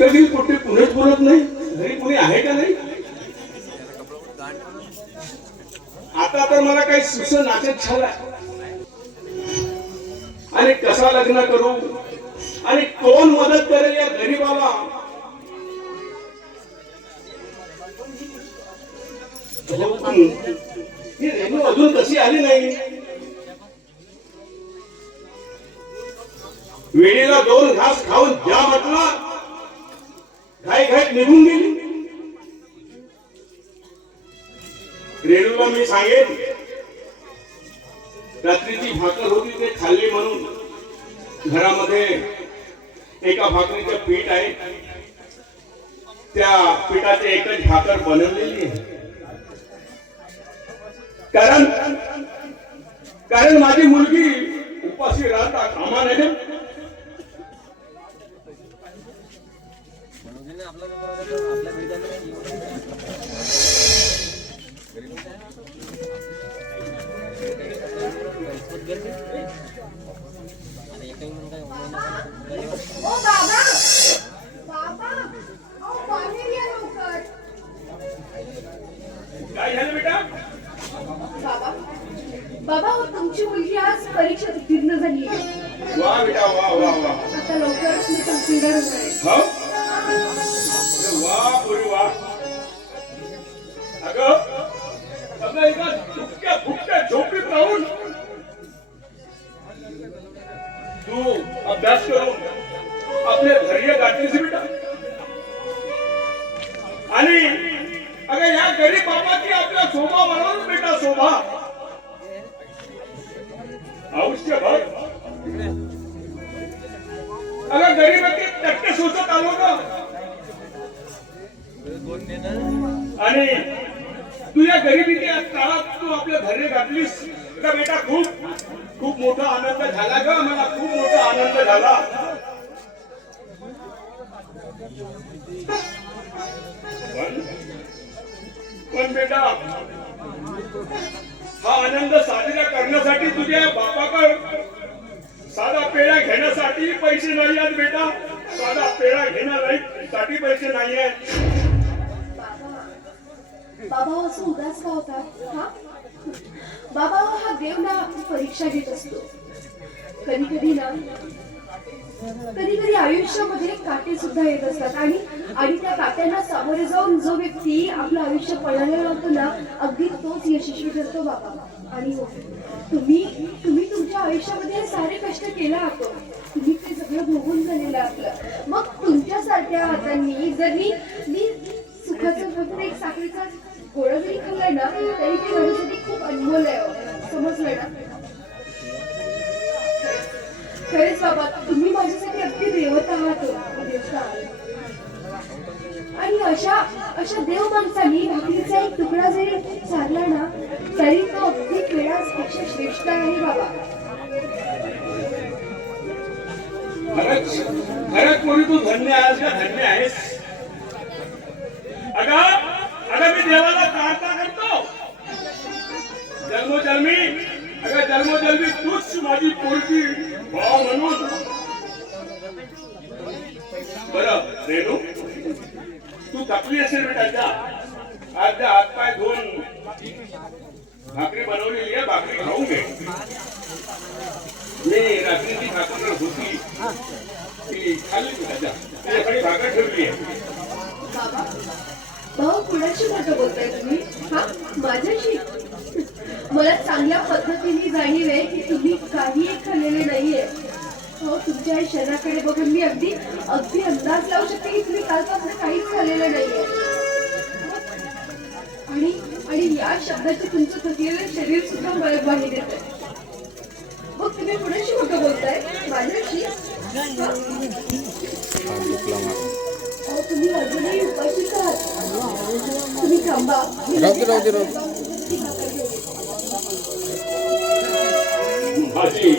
कुठे कुठे कुणीच बोलत नाही घरी कुणी आहे का नाही? आता तर मला काही सुस नाचत झाला आणि कसा लग्न करू? आणि कोण मदत करेल या गरीबाला? ही रेणू अजून कशी आली नाही. वेळेला दोन घास खाऊन द्या म्हटला. घाई घाईत निघून गेली. रेणूला मी सांगेन रात्रीची भाकर होती ते खाल्ली म्हणून घरामध्ये एका भाकरीचं पीठ आहे. त्या पिठाचे एकच भाकर बनवलेली आहे. कारण कारण माझी मुलगी उपाशी राहता कामा नाही बाबा हो, तुमची मुलगी आज परीक्षेत उत्तीर्ण झाली आता लवकरच मी तहसीलदार होणार अगं एका फुटक्या फुटक्या झोपडीत राहून तू अभ्यास करून आपले धैर्य गाठलीस बेटा आणि अगं या गरीब बाबाची आपल्या शोभा बेटा शोभा आयुष्यभर अगं टक्के सोसत आलो ना आणि तू या गरिबीच्या काळात तू आपल्या धैर्य घातलीस. का बेटा खूप खूप मोठा आनंद झाला ग. मला खूप मोठा आनंद झाला. पण पण बेटा हा आनंद साजरा करण्यासाठी तुझ्या बापाकडे साधा पेढा घेण्यासाठी पैसे नाही आहेत बेटा. साधा पेढा घेण्यासाठी पैसे नाही आहेत. बाबा असं उदास का होता हा? बाबा हो, हा देव ना परीक्षा घेत असतो. कधी कधी ना कधी कधी आयुष्यामध्ये काटे सुद्धा येत असतात आणि आणि त्या काट्यांना सामोरे जाऊन जो व्यक्ती आपलं आयुष्य पळायला लावतो ना अगदी तोच यशस्वी ठरतो बाबा. आणि हो, तुम्ही तुम्ही तुमच्या आयुष्यामध्ये सारे कष्ट केला आहात तुम्ही ते सगळं भोगून झालेलं आपलं. मग तुमच्यासारख्या हातांनी जर मी मी सुखाचं फक्त एक साखरेचा गोळा जरी खाल्लाय ना तरी ते माझ्यासाठी खूप अनमोल आहे हो. समजलं ना खरेच बाबा तुम्ही माझ्यासाठी अगदी देवता आहात हो, देवता आहात. आणि अशा अशा देव माणसांनी भाकरीचा एक तुकडा जरी चालला ना तरी तो अगदी पेढापेक्षा श्रेष्ठ आहे बाबा खरंच खरंच कोणी तू धन्य आहेस का धन्य आहेस अगं अगं मी देवाला प्रार्थना करतो जन्मोजन्मी अगं जन्मोजन्मी तूच माझी पोरगी भाव म्हणून बरं रेणू तू थकली असेल बेटा जा. आज जा हात पाय धुवून. भाकरी बनवलेली आहे भाकरी खाऊन घे. मी रात्रीची भाकर होती. ती खाल्ली मी त्याच्या त्याच्याकडे भाकर ठेवली आहे. बाबा भाऊ मोठं बोलताय तुम्ही? हा? माझ्याशी? मला चांगल्या पद्धतीने जाणीव आहे की तुम्ही काही खाल्लेले नाहीये. हो तुमच्या शरीराकडे बघून मी अगदी अगदी अंदाज लावू शकते की तुम्ही कालपासून काहीच खाल्लेलं नाहीये. आणि आणि या शब्दाचे तुमचं थकलेलं शरीर सुद्धा मला बाहेर येत आहे मग तुम्ही कुणाशी मोठं बोलताय? माझ्याशी? माझी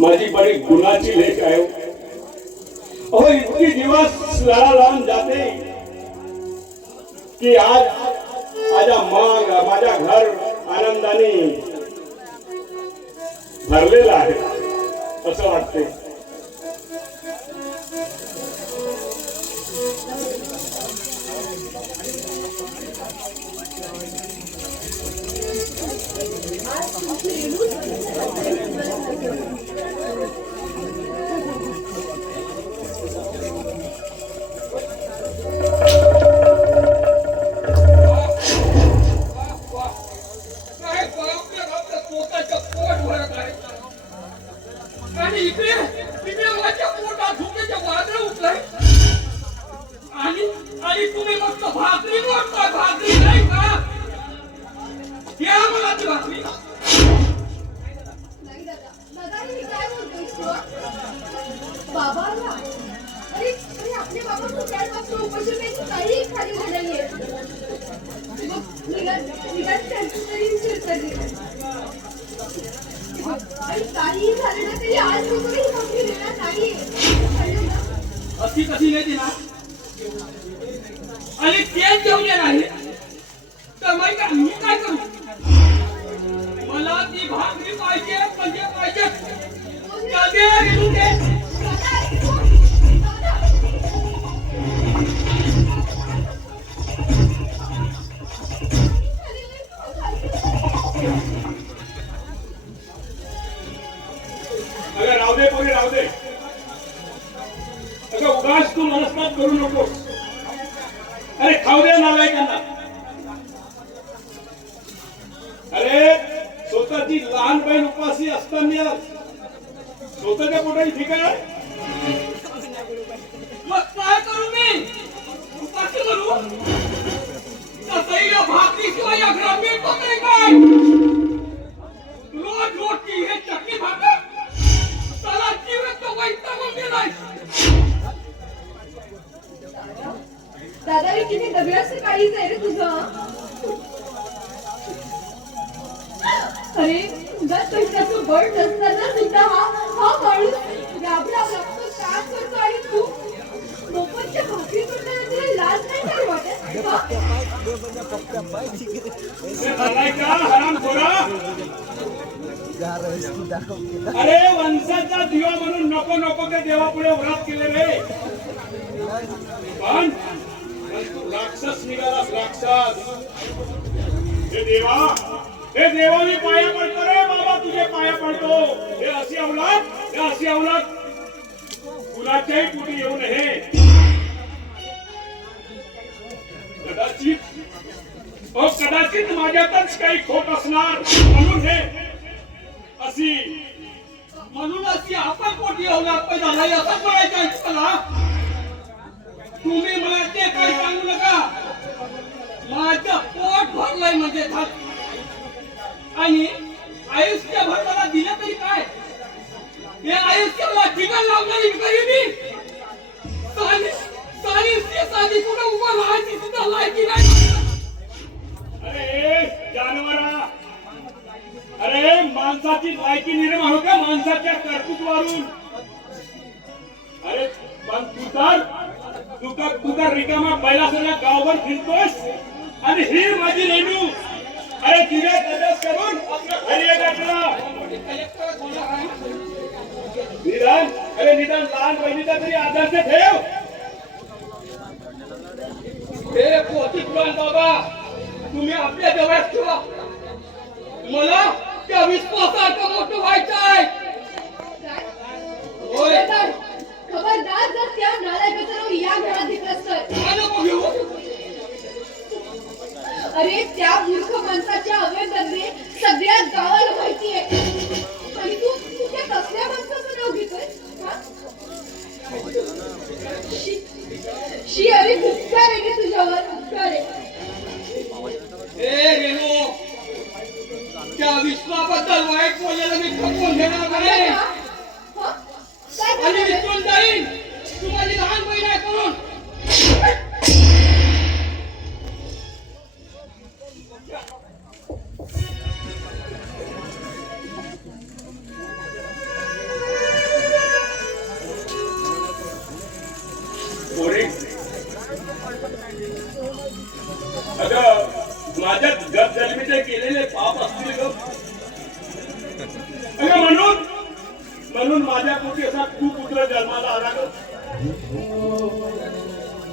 माझी बडी गुणाची लेख आहे अहो इतकी दिवस लढा लावून जाते. की आज माझ्या मग माझ्या घर आनंदाने भरलेलं आहे असं वाटते Thank you. काही खाली झालेली आहे. मग निघाल निघाल त्यांची तरी शिरकली आणि काहीही झालं ना तरी आज मी तुला ही भाकरी देणार नाही कळलं ना? अशी कशी नाही दिला आणि ते जेवले नाही तर मग काय- मी काय करू? मला ती भाकरी पाहिजे म्हणजे पाहिजे. कधी कमी असताना स्वतःच्या पोटाची ठीक आहे मग काय करू मी? उपाशी करू? मिळतो तरी काय रोज हे चटणी भाकर? त्याला तो वैतागून गेलाय. दादा किती आहे रे तुझं. अरे उगाच पैशाचं बळ नसताना सुद्धा हा हा माणूस राबला लागतो करतो आणि तू मोफतच्या भाकरी तुला लाज नाही काय वाटत? अरे वंशाचा दिवा म्हणून नको नको ते देवापुढे व्रत केले रे. पण राक्षस निघाला राक्षस. हे देवा हे देवा मी पाया पडतो तुझे पाया पडतो. हे अशी अवलाद हे अशी अवलाद कुणाच्याही पोटी येऊ नये. कदाचित अहो कदाचित माझ्यातच काही खोट असणार. म्हणून हे अशी म्हणून अशी आपण पोटी होणार पैदा नाही असं म्हणायचं मला तुम्ही मला ते काही सांगू नका. माझं पोट भरलंय म्हणजे आणि आयुष्यभर ठिकाण लावणारी ते कुठं उभं राहायची सुद्धा लायकी नाही. अरे जानवरा. अरे माणसाची लायकी निर्माण होते माणसाच्या कर्तृत्वावरून. अरे पण तू तर तू तर तू तर रिकामा बैलासारख्या गावभर फिरतोस. आणि ही माझी रेणू. अरे तिने करून आपल्या घरी कलेक्टर निदान अरे निदान लहान बहिणीचा तरी आदर्श ठेव. हे पोतीपुराण बाबा. तुम्ही आपल्या जवळ ठेवा. मला त्या विश्वासाचं मोठं व्हायचं आहे? होय. खबरदार खबरदार जर त्या नालायकाचं नाव या घरात दिसलंस तर नको घेऊ? अरे त्या मूर्ख माणसाच्या अवयवने सगळ्या गावाला माहिती आहे. शी अरे उपकार आहे रे तुझ्यावर? उपकार आहे. त्या विश्वाबद्दल वाईट बोलायला मी खपवून घेणार नाही. आणि? विसरून जाईन.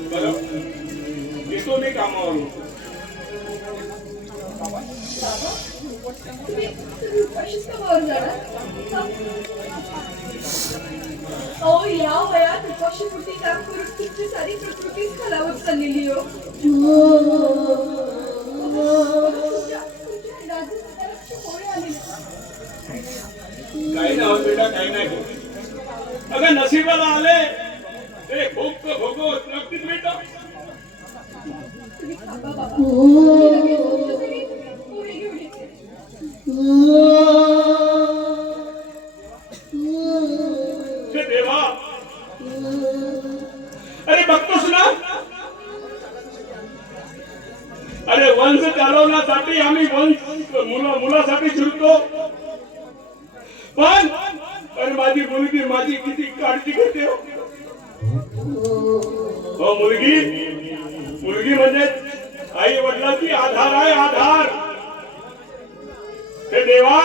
बरं येतो मी कामावरून अहो या वयात उपाशी पोटी काम करून तुमची सारी प्रकृतीच खालावत चाललेली हो काही नाही बेटा काही नाही. अगं नशिबाला आले. अरे वंश चालवण्यासाठी आम्ही वंश मुलासाठी शिरतो माझी मुलगी माझी किती काळजी घेते हो. हो. मुलगी मुलगी म्हणजे आई वडिलांची आधार आहे आधार हे देवा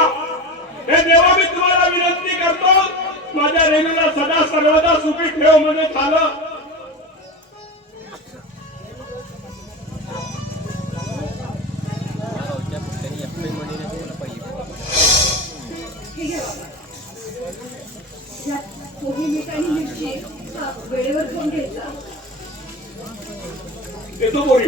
हे देवा मी तुम्हाला विनंती करतो माझ्या रेणूला सदा सर्वदा सुखी ठेव म्हणजे झालं हे घ्या बाबा.